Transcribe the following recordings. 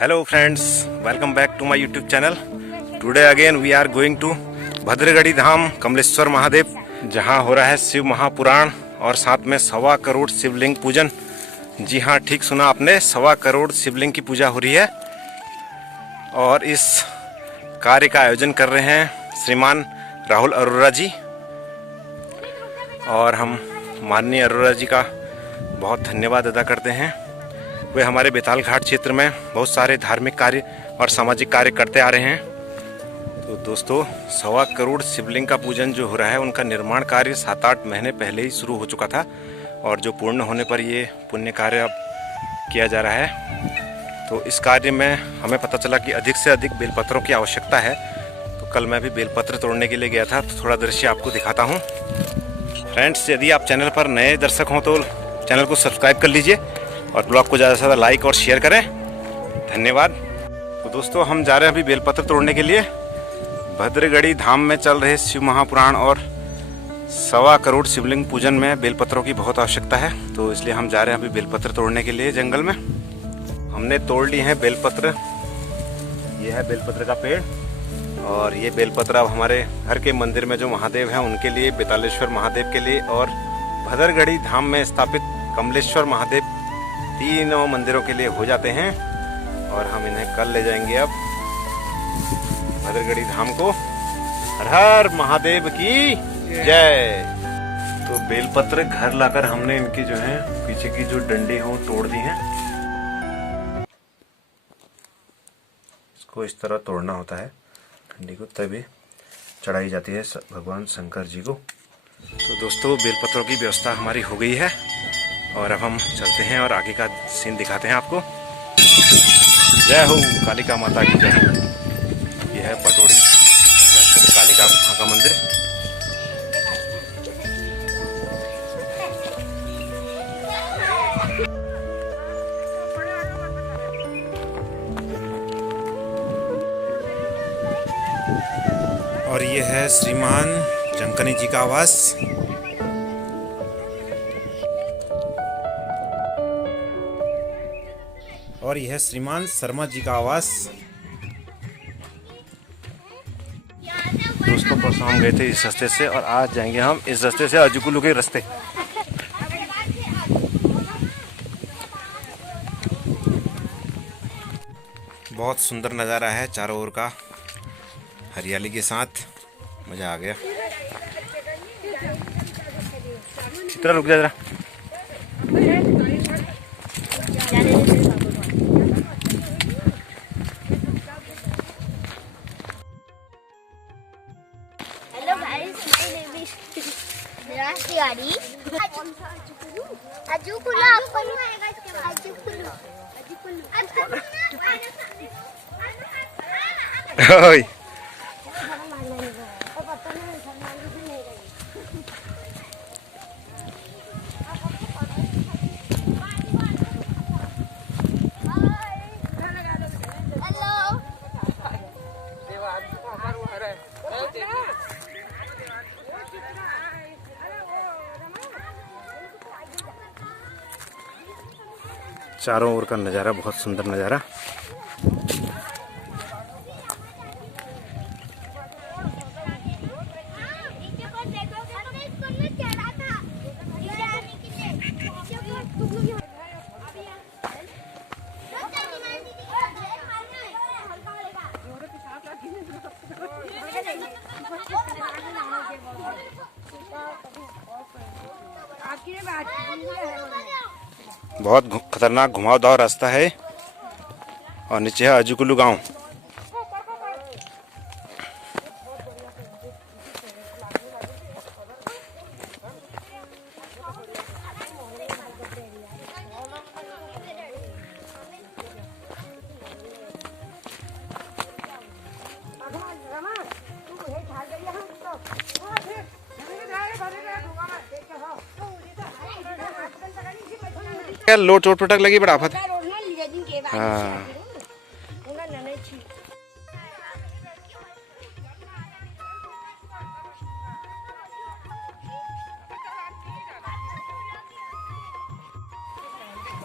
Hello friends, welcome back to my YouTube channel. Today again we are going to भद्रगढ़ी धाम कमलेश्वर महादेव, जहां हो रहा है शिव महापुराण और साथ में 1.25 करोड़ शिवलिंग पूजन। जी हां, ठीक सुना आपने, 1.25 करोड़ शिवलिंग की पूजा हो रही है। और इस कार्य का आयोजन कर रहे हैं श्रीमान राहुल अरोरा जी। और हम माननीय अरोरा जी का बहुत धन्यवाद अदा करते हैं। वे हमारे बेताल घाट क्षेत्र में बहुत सारे धार्मिक कार्य और सामाजिक कार्य करते आ रहे हैं। तो दोस्तों, 1.25 करोड़ शिवलिंग का पूजन जो हो रहा है, उनका निर्माण कार्य 7-8 महीने पहले ही शुरू हो चुका था और जो पूर्ण होने पर ये पुण्य कार्य अब किया जा रहा है। तो इस कार्य में हमें पता चला कि अधिक से अधिक बेलपत्रों की आवश्यकता है। तो कल मैं भी बेलपत्र तोड़ने के लिए गया था, तो थोड़ा दृश्य आपको दिखाता हूँ। फ्रेंड्स, यदि आप चैनल पर नए दर्शक हों तो चैनल को सब्सक्राइब कर लीजिए और ब्लॉग को ज़्यादा से ज़्यादा लाइक और शेयर करें। धन्यवाद। तो दोस्तों, हम जा रहे हैं अभी बेलपत्र तोड़ने के लिए। भद्रगढ़ी धाम में चल रहे शिव महापुराण और 1.25 करोड़ शिवलिंग पूजन में बेलपत्रों की बहुत आवश्यकता है। तो इसलिए हम जा रहे हैं अभी बेलपत्र तोड़ने के लिए जंगल में। हमने तोड़ लिए हैं बेलपत्र। ये है बेलपत्र का पेड़ और ये बेलपत्र अब हमारे घर के मंदिर में जो महादेव हैं उनके लिए, बेतालेश्वर महादेव के लिए और भद्रगढ़ी धाम में स्थापित कमलेश्वर महादेव, तीनों मंदिरों के लिए हो जाते हैं। और हम इन्हें कल ले जाएंगे अब भद्रगढ़ी धाम को। हर हर महादेव की जय। तो बेलपत्र घर लाकर हमने इनकी जो है पीछे की जो डंडी हो तोड़ दी हैं। इसको इस तरह तोड़ना होता है डंडी को, तभी चढ़ाई जाती है भगवान शंकर जी को। तो दोस्तों, बेलपत्रों की व्यवस्था हमारी हो गई है और अब हम चलते हैं और आगे का सीन दिखाते हैं आपको। जय हो कालिका माता की जय। यह है पटोड़ी कालिका माता का मंदिर। और ये है श्रीमान जमकनी जी का आवास। और यह है श्रीमान शर्मा जी का आवास। दोस्तों, परसों हम गए थे इस रास्ते से और आज जाएंगे हम इस रास्ते से अजकुलू के रास्ते। बहुत सुंदर नज़ारा है चारों ओर का, हरियाली के साथ। मज़ा आ गया। चित्रा रुक जा जरा। ओए चारों ओर का नज़ारा बहुत सुंदर नज़ारा। बहुत खतरनाक घुमावदार रास्ता है और नीचे है अजकुलू गांव। लोट चोट पटक लगी बड़ा आफत। हाँ,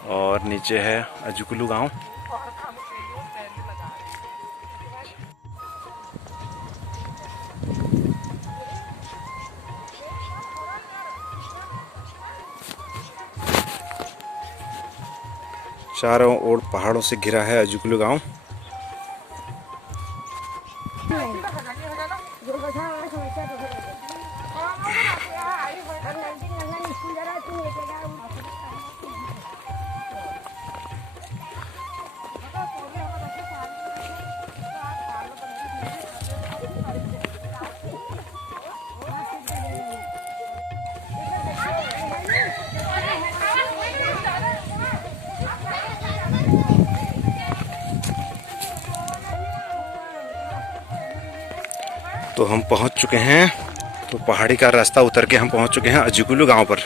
और नीचे है अजकुलू गांव। चारों ओर पहाड़ों से घिरा है अजुकुलु गांव। तो हम पहुंच चुके हैं, तो पहाड़ी का रास्ता उतर के हम पहुंच चुके हैं अजुकुलु गांव पर।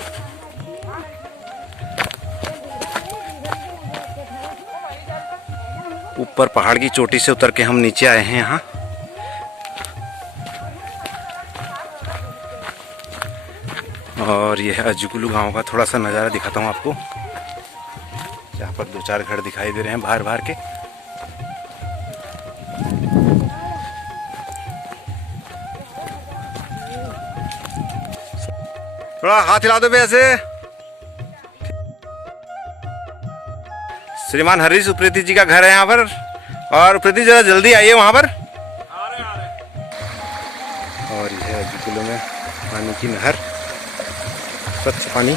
ऊपर पहाड़ की चोटी से उतर के हम नीचे आए हैं यहाँ। और यह अजुकुलु गांव का थोड़ा सा नज़ारा दिखाता हूँ आपको। यहाँ पर 2-4 घर दिखाई दे रहे हैं बाहर बाहर के। थोड़ा हाथ हिला दो बे ऐसे। श्रीमान हरीश उप्रेती जी का घर है यहाँ पर, और उप्रेती जरा जल्दी आइए वहाँ पर। और यह अजुकुलु में पानी की नहर, स्वच्छ पानी।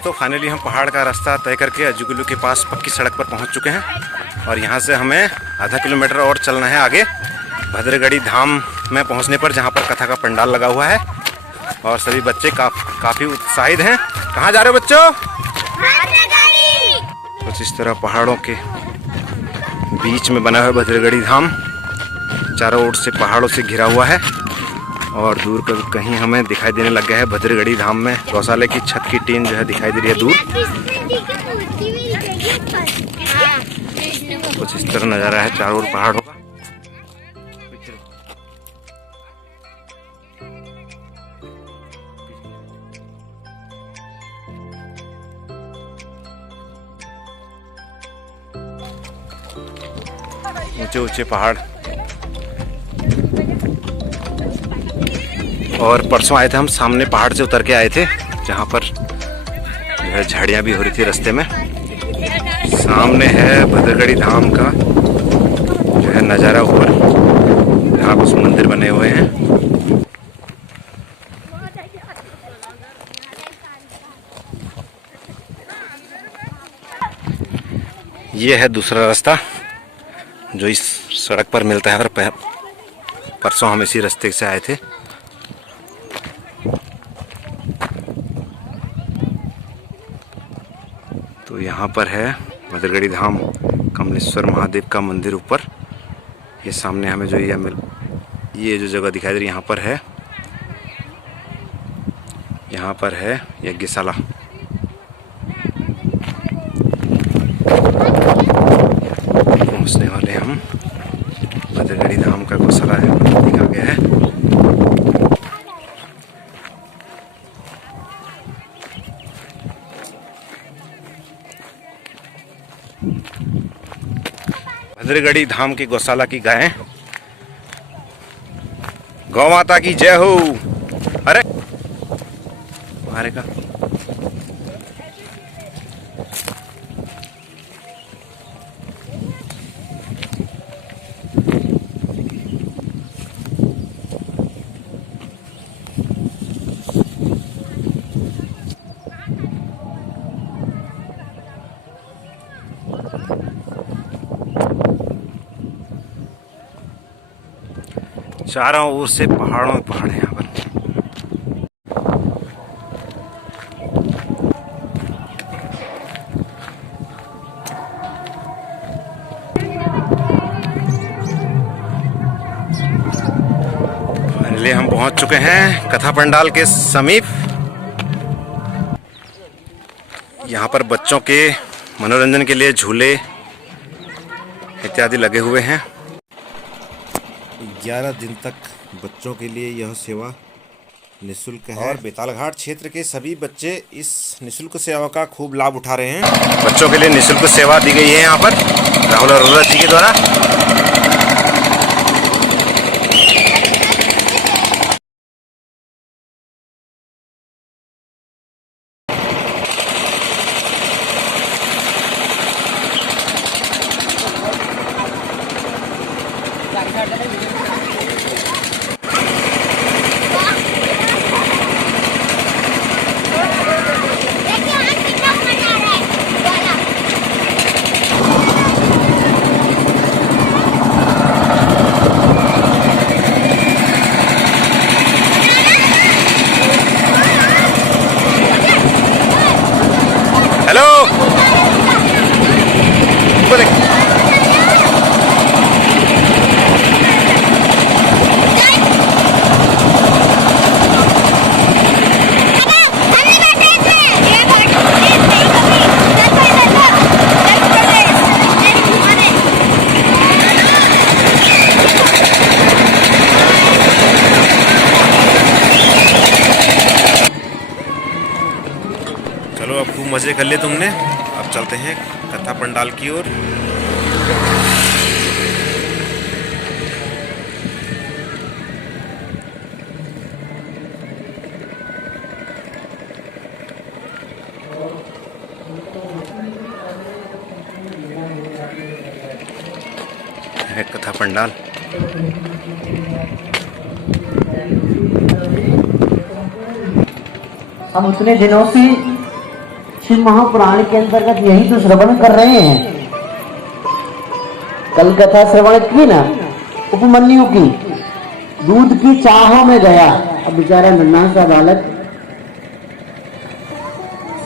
तो फाइनली हम पहाड़ का रास्ता तय करके अजुकुलु के पास पक्की सड़क पर पहुंच चुके हैं। और यहां से हमें आधा किलोमीटर और चलना है आगे, भद्रगढ़ी धाम में पहुंचने पर, जहां पर कथा का पंडाल लगा हुआ है। और सभी बच्चे काफ़ी उत्साहित हैं। कहाँ जा रहे हो बच्चों? कुछ इस तरह पहाड़ों के बीच में बना हुआ भद्रगढ़ी धाम, चारों ओर से पहाड़ों से घिरा हुआ है। और दूर कहीं हमें दिखाई देने लग गया है भद्रगढ़ी धाम में गौशाले की छत की टीन जो है दिखाई दे रही है दूर। कुछ इस तरह नज़ारा है चारों ओर पहाड़ों का। ऊंचे ऊंचे पहाड़। और परसों आए थे हम, सामने पहाड़ से उतर के आए थे, जहाँ पर जो है झाड़ियाँ भी हो रही थी रास्ते में। सामने है भद्रगढ़ी धाम का जो है नज़ारा ऊपर, जहाँ कुछ मंदिर बने हुए हैं। ये है दूसरा रास्ता जो इस सड़क पर मिलता है, और परसों हम इसी रास्ते से आए थे। तो यहाँ पर है भद्रगढ़ी धाम, कमलेश्वर महादेव का मंदिर ऊपर। ये सामने हमें जो ये जो जगह दिखाई दे रही है, यहाँ पर है यज्ञशाला। पहुँचने वाले हम, भद्रगढ़ी धाम का गौशाला है, दिखा गया है। भद्रगढ़ी धाम की गौशाला की गायें। गौ माता की जय हो। अरे हमारे का चारों ओर से पहाड़ों में पहाड़ है यहाँ पर। फाइनली हम पहुंच चुके हैं कथा पंडाल के समीप। यहाँ पर बच्चों के मनोरंजन के लिए झूले इत्यादि लगे हुए हैं। 11 दिन तक बच्चों के लिए यह सेवा निःशुल्क है और बेतालघाट क्षेत्र के सभी बच्चे इस निःशुल्क सेवा का खूब लाभ उठा रहे हैं। बच्चों के लिए निःशुल्क सेवा दी गई है यहाँ पर राहुल अरोड़ा जी के द्वारा। हेलो चलो, अब खूब मज़े कर लिए तुमने। अब चलते हैं कथा पंडाल की ओर। है कथा पंडाल। हम उतने दिनों से शिव महापुराण के अंतर्गत यही तो श्रवण कर रहे हैं। कल कथा श्रवण की ना उपमन्यु की, दूध की चाहों में गया। अब बेचारा नन्हा सा बालक,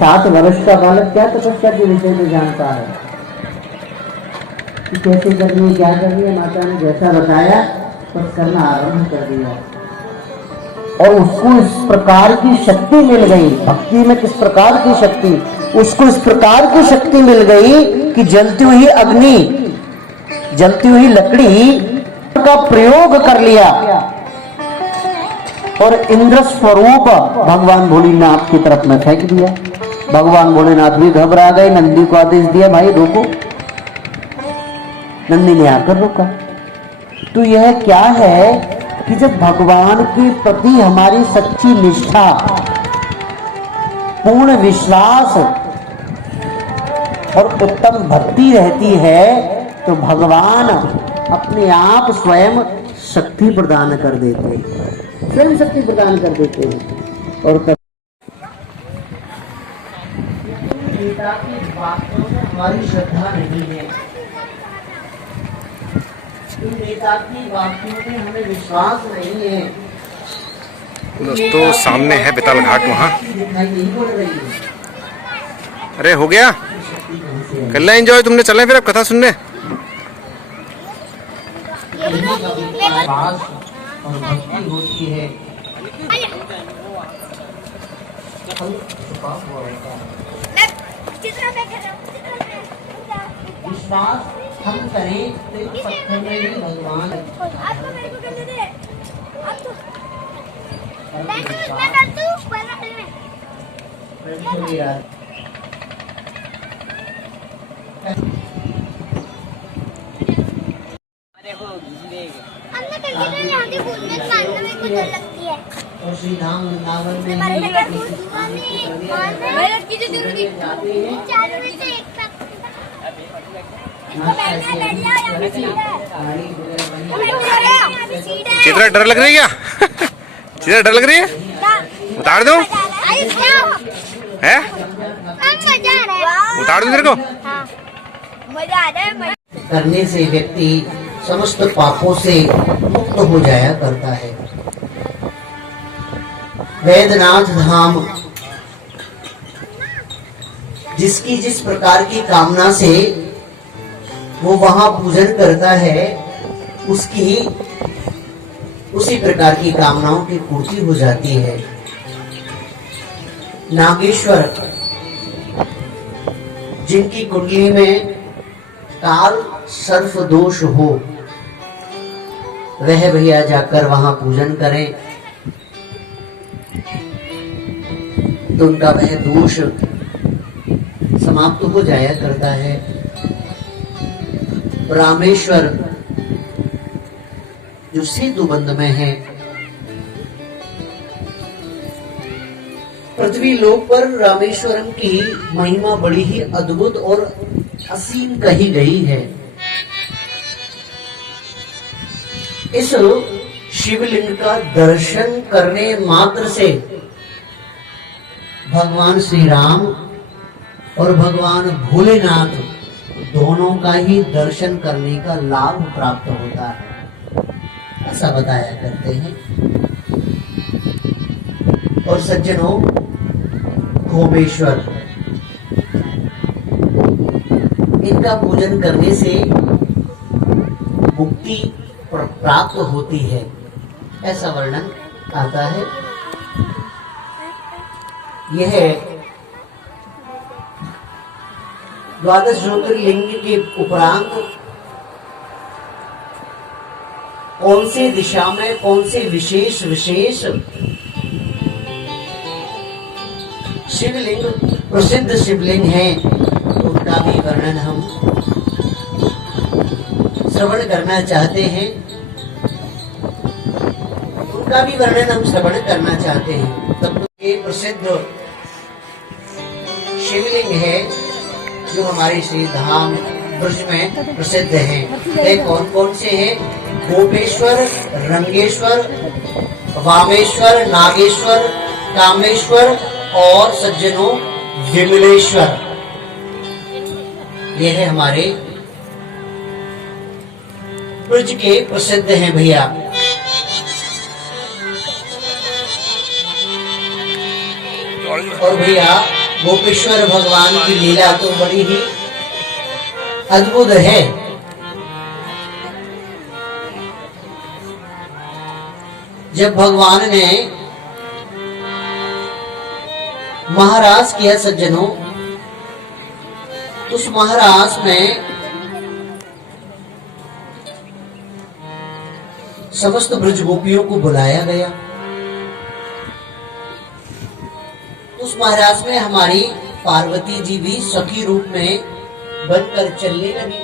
7 वर्ष का बालक क्या तपस्या के विषय में जानता है कि कैसे करनी है, क्या करनी है। माता ने जैसा बताया बस करना आरंभ कर दिया और उसको इस प्रकार की शक्ति मिल गई। भक्ति में किस प्रकार की शक्ति, उसको इस प्रकार की शक्ति मिल गई कि जलती हुई अग्नि, जलती हुई लकड़ी का प्रयोग कर लिया और इंद्र स्वरूप भगवान भोलेनाथ की तरफ में फेंक दिया। भगवान भोलेनाथ भी घबरा गए, नंदी को आदेश दिया, भाई रोको। नंदी ने आकर रोका। तो यह क्या है कि जब भगवान के प्रति हमारी सच्ची निष्ठा, पूर्ण विश्वास और उत्तम भक्ति रहती है तो भगवान अपने आप स्वयं शक्ति प्रदान कर देते हैं, स्वयं शक्ति प्रदान कर देते हैं। और गीता की बातों में हमारी श्रद्धा नहीं है, नेता की बातों में हमें विश्वास नहीं है। दोस्तों सामने है बेतालघाट, वहाँ। अरे हो गया, कर लिया एंजॉय तुमने। चलें फिर अब कथा सुनने। और भक्ति होती है, विश्वास हम करें तो पत्थर में भी भगवान और श्री धाम वृंदावन में चित्रा डर लग रही है क्या? चित्रा डर लग रही है? उतार दूं? है? उतार दूं तेरे को? करने से व्यक्ति समस्त पापों से मुक्त हो जाया करता है। वैद्यनाथ धाम जिसकी जिस प्रकार की कामना से वो वहां पूजन करता है, उसकी उसी प्रकार की कामनाओं की पूर्ति हो जाती है। नागेश्वर जिनकी कुंडली में काल सर्फ दोष हो, वह भैया जाकर वहां पूजन करें। तो उनका वह दोष समाप्त हो जाया करता है। रामेश्वर जो सेतु बंध में है, पृथ्वी लोक पर रामेश्वरम की महिमा बड़ी ही अद्भुत और असीम कही गई है। इस शिवलिंग का दर्शन करने मात्र से भगवान श्री राम और भगवान भोलेनाथ दोनों का ही दर्शन करने का लाभ प्राप्त होता है, ऐसा बताया करते हैं। और सज्जनों, भोमेश्वर, इनका पूजन करने से मुक्ति प्राप्त होती है, ऐसा वर्णन आता है। यह द्वादश ज्योतिर्लिंग के उपरांत कौन से दिशा में कौन से विशेष शिवलिंग प्रसिद्ध शिवलिंग हैं, उनका भी वर्णन हम श्रवण करना चाहते हैं। उनका भी वर्णन हम श्रवण करना चाहते हैं। तब तो ये प्रसिद्ध शिवलिंग है जो हमारे श्री धाम ब्रज में प्रसिद्ध हैं। वे कौन कौन से हैं? गोपेश्वर, रंगेश्वर, वामेश्वर, नागेश्वर, कामेश्वर और सज्जनों विमलेश्वर। ये है हमारे ब्रज के प्रसिद्ध हैं भैया। और भैया गोपेश्वर भगवान की लीला तो बड़ी ही अद्भुत है। जब भगवान ने महाराज किया सज्जनों, उस महाराज में समस्त ब्रज गोपियों को बुलाया गया। उस महाराज में हमारी पार्वती जी भी सखी रूप में बनकर चलने लगी।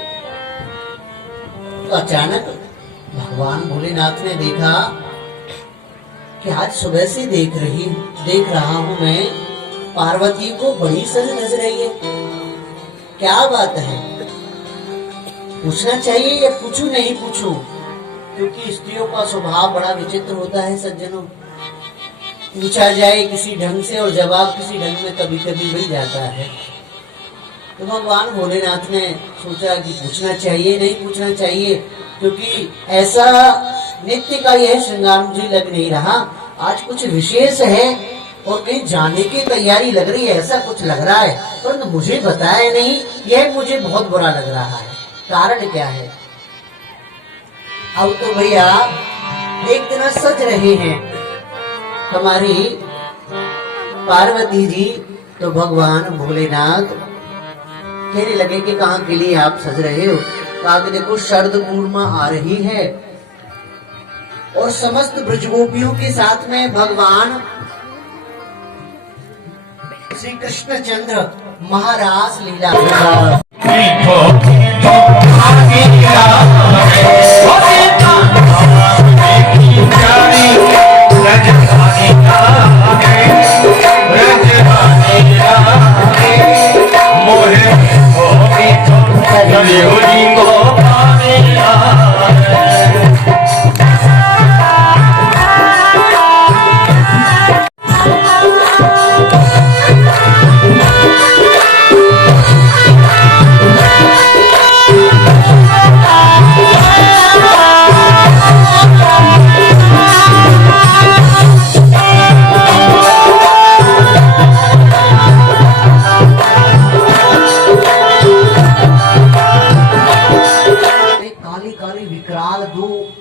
तो अचानक भगवान भोलेनाथ ने देखा कि आज सुबह से देख रहा हूं मैं, पार्वती को बड़ी सज नजर रही है। क्या बात है? पूछना चाहिए या पूछूं नहीं पूछूं? क्योंकि स्त्रियों का स्वभाव बड़ा विचित्र होता है सज्जनों। पूछा जाए किसी ढंग से और जवाब किसी ढंग में कभी कभी मिल जाता है। तो भगवान भोलेनाथ ने सोचा कि पूछना चाहिए नहीं पूछना चाहिए, क्योंकि ऐसा नित्य का यह श्रृंगार मुझे लग नहीं रहा। आज कुछ विशेष है और कहीं जाने की तैयारी लग रही है, ऐसा कुछ लग रहा है, परंतु मुझे बताया नहीं। यह मुझे बहुत बुरा लग रहा है। कारण क्या है? अब तो भैया एक दिन सज रहे हैं हमारी पार्वती जी, तो भगवान भोलेनाथ कहने लगे कि कहाँ के लिए आप सज रहे हो? कहा कि देखो शरद पूर्णिमा आ रही है और समस्त ब्रजगोपियों के साथ में भगवान श्री कृष्णचंद्र महाराज लीला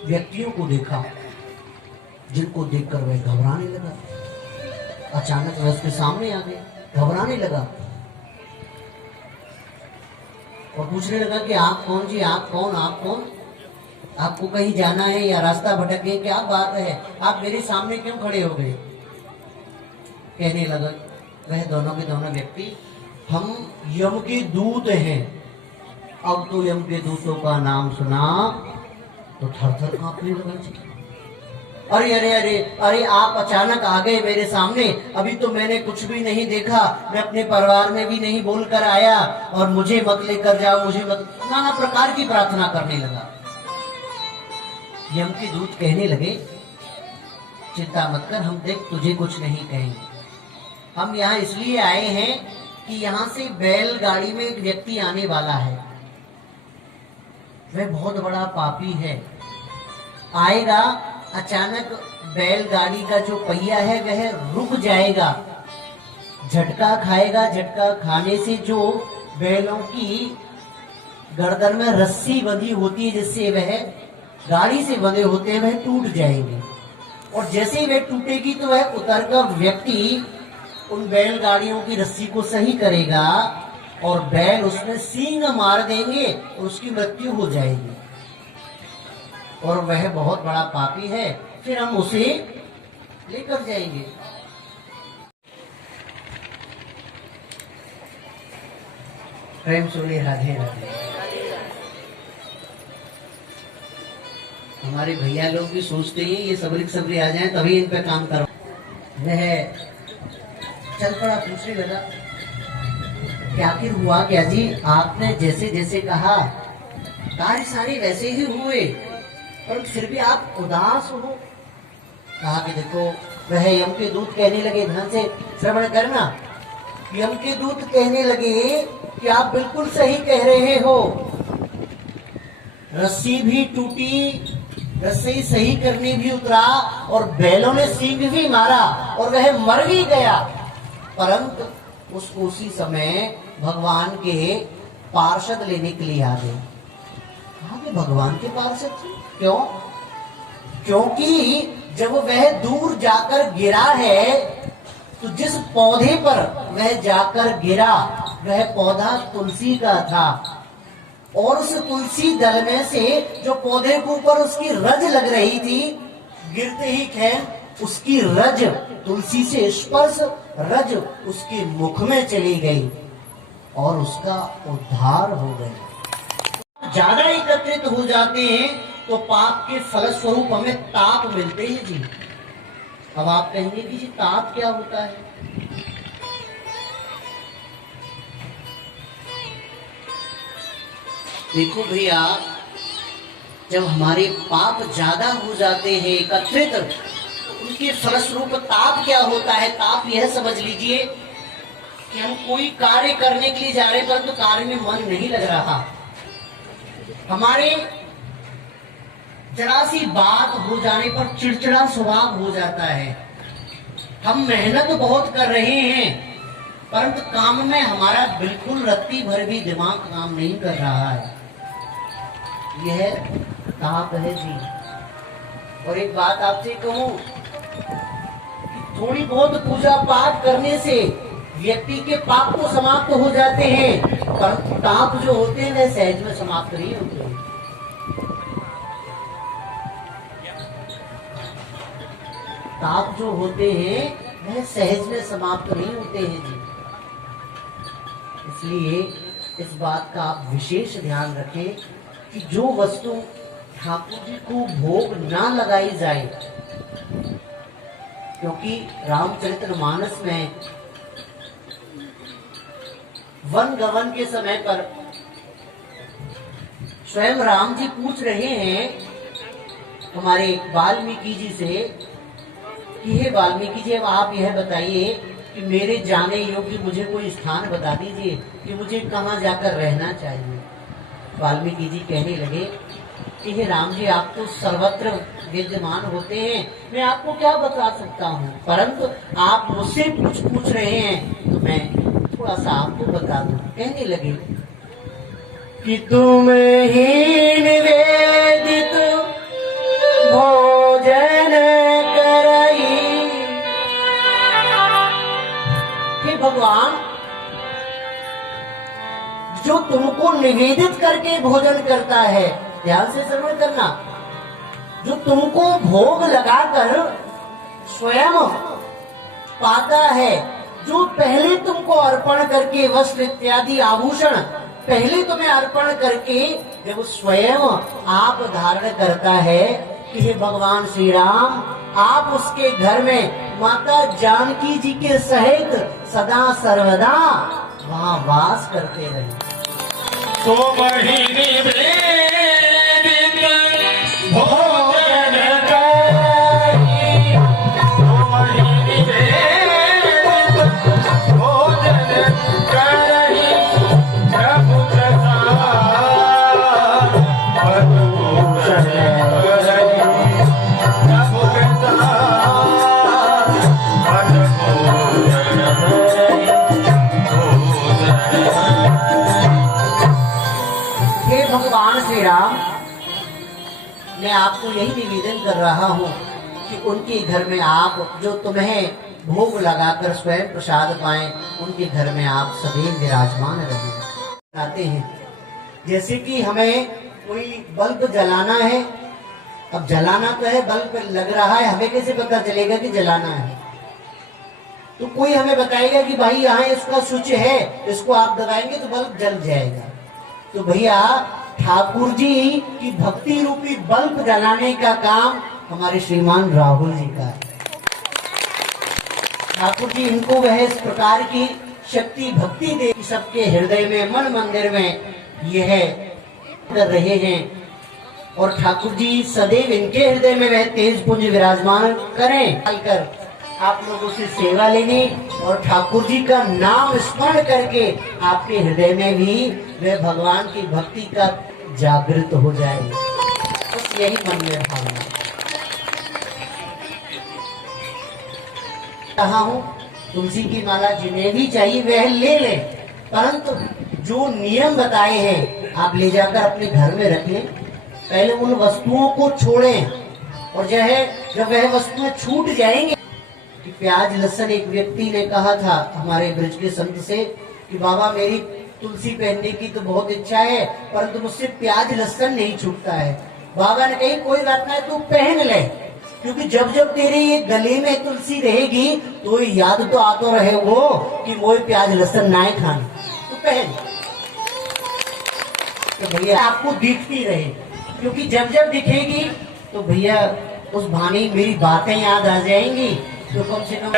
व्यक्तियों को देखा जिनको देखकर वह घबराने लगा। अचानक वह उसके सामने आ गए, घबराने लगा और पूछने लगा कि आप कौन जी, आप कौन, आप कौन? आपको कहीं जाना है या रास्ता भटक गए? क्या बात है, आप मेरे सामने क्यों खड़े हो गए? कहने लगा वह दोनों के दोनों व्यक्ति, हम यम के दूत हैं। अब तो यम के दूतों का नाम सुना तो थर थर कांपने लगा जी। अरे अरे अरे अरे, आप अचानक आ गए मेरे सामने, अभी तो मैंने कुछ भी नहीं देखा, मैं अपने परिवार में भी नहीं बोल कर आया, और मुझे मत लेकर जाओ, मुझे मत, नाना प्रकार की प्रार्थना करने लगा। यम के दूत कहने लगे, चिंता मत कर, हम देख तुझे कुछ नहीं कहेंगे। हम यहाँ इसलिए आए हैं कि यहाँ से बैलगाड़ी में एक व्यक्ति आने वाला है, वह बहुत बड़ा पापी है। आएगा, अचानक बैलगाड़ी का जो पहिया है वह रुक जाएगा, झटका खाएगा, झटका खाने से जो बैलों की गर्दन में रस्सी बंधी होती है जिससे वह गाड़ी से बंधे होते हैं, वह टूट जाएंगे। और जैसे ही वह टूटेगी तो वह उतरकर व्यक्ति उन बैलगाड़ियों की रस्सी को सही करेगा और बैल उसमें सींग मार देंगे और उसकी मृत्यु हो जाएगी। और वह बहुत बड़ा पापी है, फिर हम उसे लेकर जाएंगे। प्रेम सुने राधे राधे। हमारे भैया लोग भी सोचते हैं ये सबरी आ जाएं तभी इन पे काम करो। वह चल पड़ा, पूछने लगा कि आखिर हुआ क्या जी, आपने जैसे जैसे कहा कार्य सारे वैसे ही हुए, पर फिर भी आप उदास हो। कहा कि देखो, वह यम के दूत कहने लगे, ध्यान से श्रवण करना। यम के दूत कहने लगे कि आप बिल्कुल सही कह रहे हो, रस्सी भी टूटी, रस्सी सही करने भी उतरा और बैलों ने सींग भी मारा और वह मर भी गया। परंतु उसको उसी समय भगवान के पार्षद लेने के लिए आ गए। कहा कि भगवान के पार्षद थे? क्यों? क्योंकि जब वह दूर जाकर गिरा है तो जिस पौधे पर वह जाकर गिरा वह पौधा तुलसी का था, और उस तुलसी दल में से जो पौधे के ऊपर उसकी रज लग रही थी, गिरते ही खैर उसकी रज, तुलसी से स्पर्श रज उसके मुख में चली गई और उसका उद्धार हो गया। ज्यादा एकत्रित हो जाते हैं तो पाप के फलस्वरूप हमें ताप मिलते हैं जी। अब आप कहेंगे कि जी ताप क्या होता है? देखो भैया, जब हमारे पाप ज्यादा हो जाते हैं एकत्रित, उनके फलस्वरूप ताप क्या होता है? ताप यह समझ लीजिए कि हम कोई कार्य करने के लिए जा रहे हैं परंतु कार्य में मन नहीं लग रहा, हमारे जरा सी बात हो जाने पर चिड़चिड़ा स्वभाव हो जाता है, हम मेहनत बहुत कर रहे हैं परंतु काम में हमारा बिल्कुल रत्ती भर भी दिमाग काम नहीं कर रहा है, यह ताप है जी। और एक बात आपसे कहूं, थोड़ी बहुत पूजा पाठ करने से व्यक्ति के पाप तो समाप्त हो जाते हैं, पर ताप जो होते हैं वह सहज में समाप्त नहीं होते हैं। ताप जो होते हैं वह सहज में समाप्त नहीं होते हैं जी। इसलिए इस बात का आप विशेष ध्यान रखें कि जो वस्तु ठाकुर जी को भोग ना लगाई जाए, क्योंकि रामचरितमानस में वन गमन के समय पर स्वयं राम जी पूछ रहे हैं हमारे वाल्मीकि जी से कि हे वाल्मीकि जी, अब आप यह बताइए कि मेरे जाने योग्य मुझे कोई स्थान बता दीजिए कि मुझे कहाँ जाकर रहना चाहिए। वाल्मीकि जी कहने लगे कि हे राम जी, आप तो सर्वत्र विद्यमान होते हैं, मैं आपको क्या बता सकता हूँ, परंतु आप मुझसे कुछ पूछ रहे हैं तो मैं थोड़ा सा आपको बता दूं। कहने लगे कि तुम ही निवेदित भोजन करई। हे भगवान, जो तुमको निवेदित करके भोजन करता है, ध्यान से श्रवण करना, जो तुमको भोग लगाकर स्वयं पाता है, जो पहले तुमको अर्पण करके वस्त्र इत्यादि आभूषण पहले तुम्हें अर्पण करके जब स्वयं आप धारण करता है कि हे भगवान श्री राम, आप उसके घर में माता जानकी जी के सहित सदा सर्वदा वहां वास करते रहे। तो महीने भोजन करी, तो महीने भोजन करी, प्रभु प्रसाद भूषण करी, प्रभु प्रसाद भूषण करी। हे भगवान श्री राम, मैं आपको यही निवेदन कर रहा हूँ कि उनके घर में आप जो तुम्हें भोग लगाकर स्वयं प्रसाद पाएं, उनके घर में आप सदैव विराजमान रहें। आते हैं जैसे कि हमें कोई बल्ब जलाना है, अब जलाना तो है, बल्ब लग रहा है, हमें कैसे पता चलेगा कि जलाना है? तो कोई हमें बताएगा कि भाई यहाँ इसका स्विच है, इसको आप दबाएंगे तो बल्ब जल जाएगा। तो भैया ठाकुर जी की भक्ति रूपी बल्ब जलाने का काम हमारे श्रीमान राहुल जी का है। ठाकुर जी इनको वह इस प्रकार की शक्ति भक्ति दे, सबके हृदय में मन मंदिर में यह कर रहे हैं, और ठाकुर जी सदैव इनके हृदय में वह तेज पुंज विराजमान करें। कर आप लोगों से सेवा लेनी और ठाकुर जी का नाम स्मरण करके आपके हृदय में भी वह भगवान की भक्ति का जागृत हो जाए। बस यही मन में भावना कहा हूँ। तुलसी की माला जिन्हें भी चाहिए वह ले ले, परंतु जो नियम बताए हैं आप ले जाकर अपने घर में रख लें। पहले उन वस्तुओं को छोड़ें, और जो है जब वह वस्तुएं छूट जाएंगे कि प्याज लहसुन, एक व्यक्ति ने कहा था हमारे ब्रज के संत से कि बाबा मेरी तुलसी पहनने की तो बहुत इच्छा है, परंतु मुझसे प्याज लहसुन नहीं छूटता है। बाबा ने कही कोई बात नहीं, तू पहन ले, क्योंकि जब जब तेरे ये गले में तुलसी रहेगी तो याद तो आतो रहे वो कि मोए प्याज लहसुन ना खान, तू पहन। तो भैया आपको दिखती रहे, क्योंकि जब जब दिखेगी तो भैया उस भानी मेरी बातें याद आ जाएंगी, तो कम से कम